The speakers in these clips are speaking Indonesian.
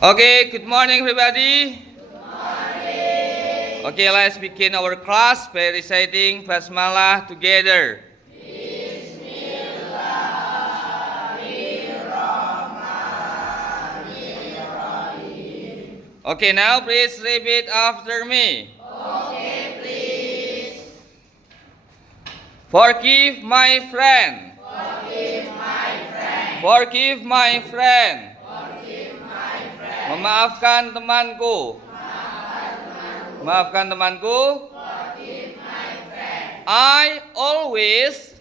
Okay, good morning everybody. Okay, let's begin our class by reciting Basmalah together. Okay, now please repeat after me. Okay, please. Forgive my friend. Forgive my friend. Forgive my friend. Forgive my friend. Memaafkan temanku. Maafkan temanku. Forgive my friend. I always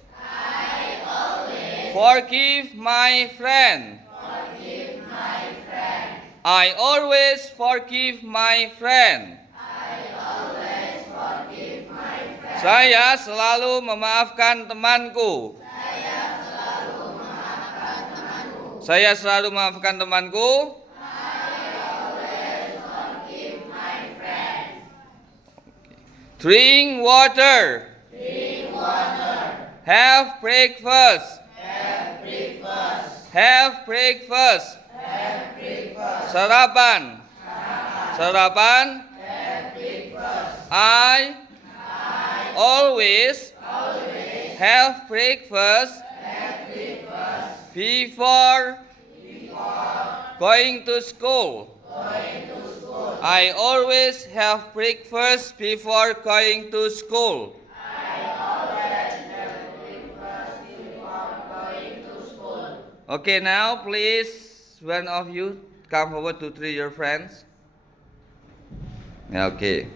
forgive my friend. Forgive my friend. I always forgive my friend. I always forgive my friend. Saya selalu memaafkan temanku. Saya selalu memaafkan temanku. Saya selalu memaafkan temanku. I always forgive my friend. Drink water. Drink water. Have breakfast. Have breakfast. Have breakfast. Have breakfast. Sarapan. Sarapan. Have breakfast. I always have breakfast Have breakfast. before going to school. Going to school. I always have breakfast before going to school. I always have breakfast before going to school. Okay, now please, one of you come forward to greet your friends. Okay.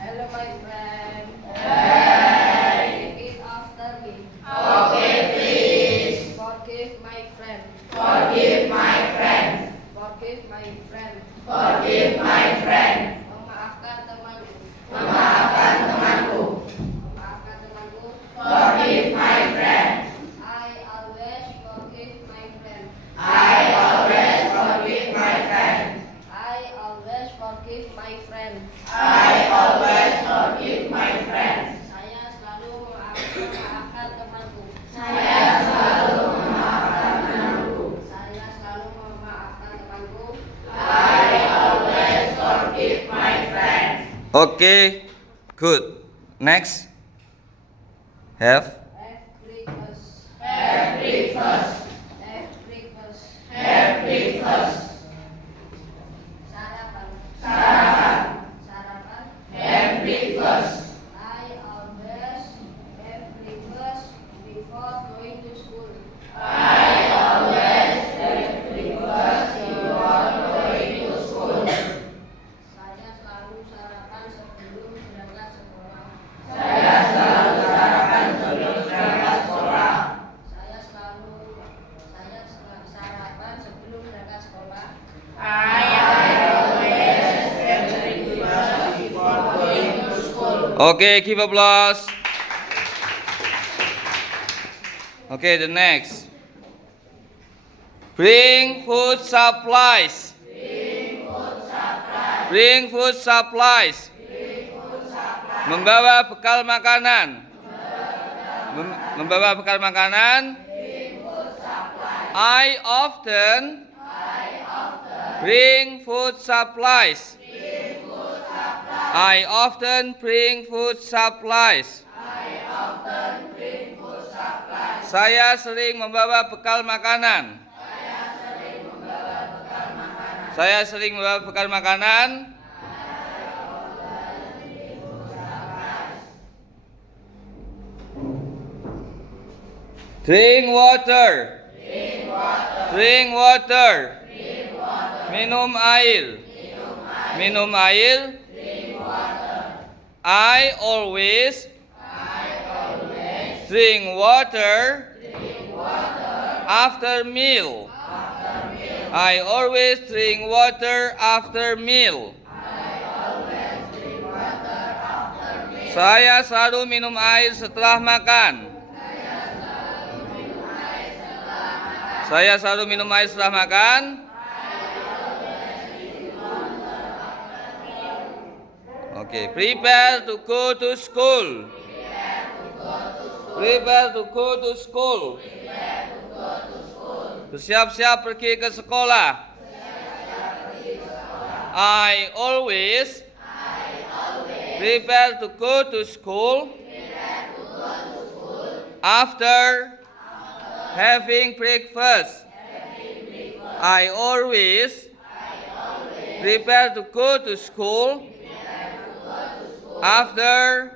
Hello, my friend. Hey. Repeat after me. Okay, please. Forgive my friend. Forgive my friend. Forgive my friend. Forgive my friend. Memaafkan temanku. Memaafkan temanku. Memaafkan temanku. Forgive my friend. I always forgive my friend. I always forgive my friend. I always forgive my friend. I always forgive my friend. Saya selalu memaafkan temanku. Saya selalu memaafkan temanku. Saya selalu memaafkan temanku. I always forgive my friend. Okay, good. Next. Have. Have breakfast. Have breakfast. Have breakfast. Have breakfast. Sarapan. Sarapan. Sarapan. Have breakfast. I always have breakfast before going to school. I always have breakfast before going to school. Saya selalu sarapan sebelum berangkat sekolah. Saya selalu sarapan sebelum berangkat sekolah. Saya sarapan sebelum berangkat sekolah. I always have breakfast before going to school. Okay, give applause. Okay, the next. Bring food supplies. Bring food supplies. Membawa bekal makanan. Membawa bekal makanan. I often bring food supplies. I often bring food supplies. Saya sering membawa bekal makanan. Saya sering membawa bekal makanan. Drink water. Drink water. Minum air. Minum air. I always drink water after meal. I always drink water after meal. Saya selalu minum air setelah makan. Saya selalu minum air setelah makan. Okay, prepare to go to school. Prepare to go to school. bersiap-siap pergi ke sekolah. I always prepare to go to school after having breakfast. I always prepare to go to school after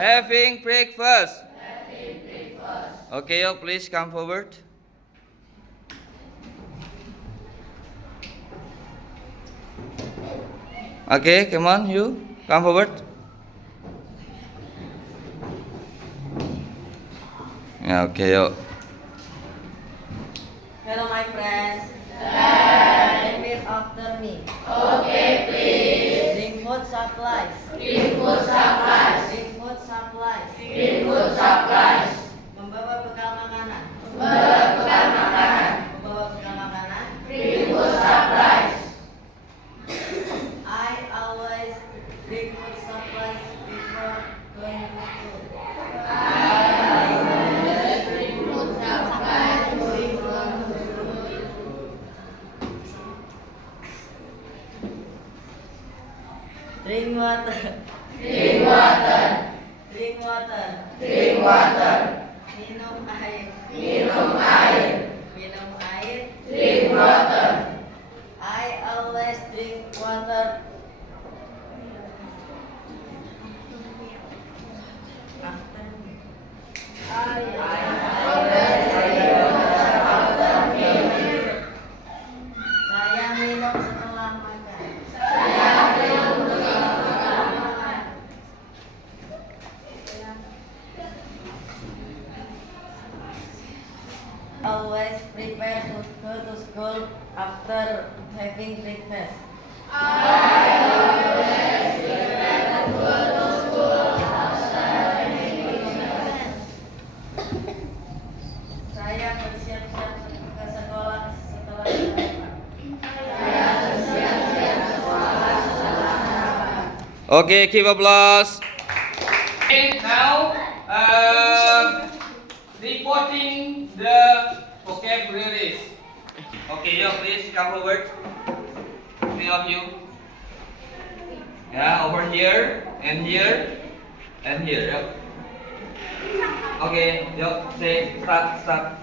having breakfast. Okay, you please come forward. Okay, come on, you come forward. Yeah, okay, yo. Hello, my friends. Repeat after me. Okay, please. Bring food supplies. Bring food supplies. Bring food supplies. Bring food supplies. Membawa bekal makanan. Membawa bekal makanan. Membawa bekal makanan. Bring food supplies. I always bring food supplies before going to school. Drink water. Drink water. Drink water. Drink water. Minum air. Minum air. Minum air. Drink water. I always drink water. After me. I always drink water after meal. Saya minum setelah makan. Saya minum setelah makan. Always prepare to go to school after having breakfast. Saya bersiap-siap ke sekolah setelah sarapan. Okay, give applause. Okay, now reporting the vocabularies. Okay, yo, please come forward. Three of you. Yeah, over here and here and here. Yep. Okay, yo, say start.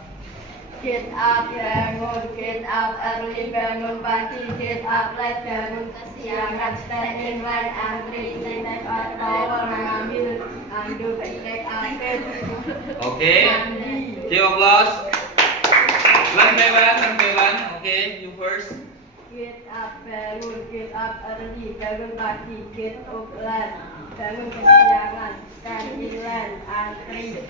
Get up, bangun, get up early, bangun pagi, get up late, bangun kesiangan, stand in line, antri, naik towel, mengambil, anduk, take apel. Okay, give applause. One by one. Okay, you first. Get up, bangun, get up early, bangun pagi, get up late, bangun kesiangan, stand in line, antri,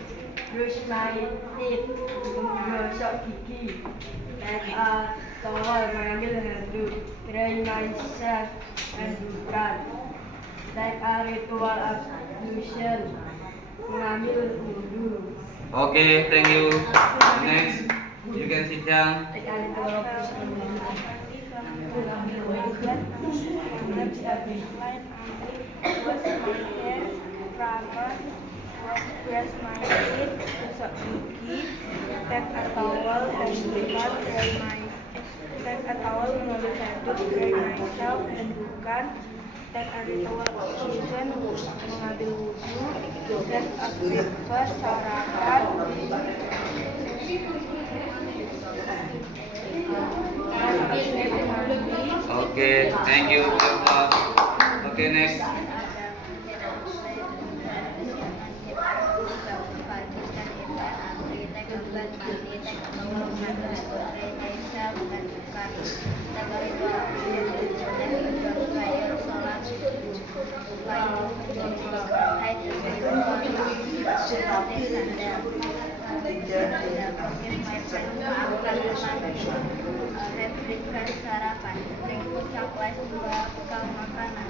brush my teeth, gosok gigi, take a towel, mengambil handuk, dry myself, and bukan, take a ritual ablution, mengambil wudhu. Okay, thank you. Next, you can sit down. Take a ritual ablution, mengambil wudhu. Brush my teeth, gosok gigi, take a towel and bukan, take a towel mengambil handuk, dry myself and bukan, take a ritual ablution mengambil wudhu, take a breakfast sarapan, Okay, thank you. Okay, next. Sarapan, drink food supplies, membawa bekal makanan.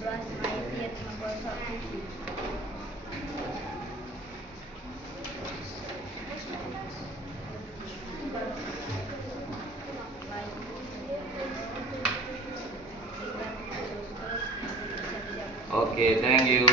Brush my teeth, menggosok gigi. Okay, thank you.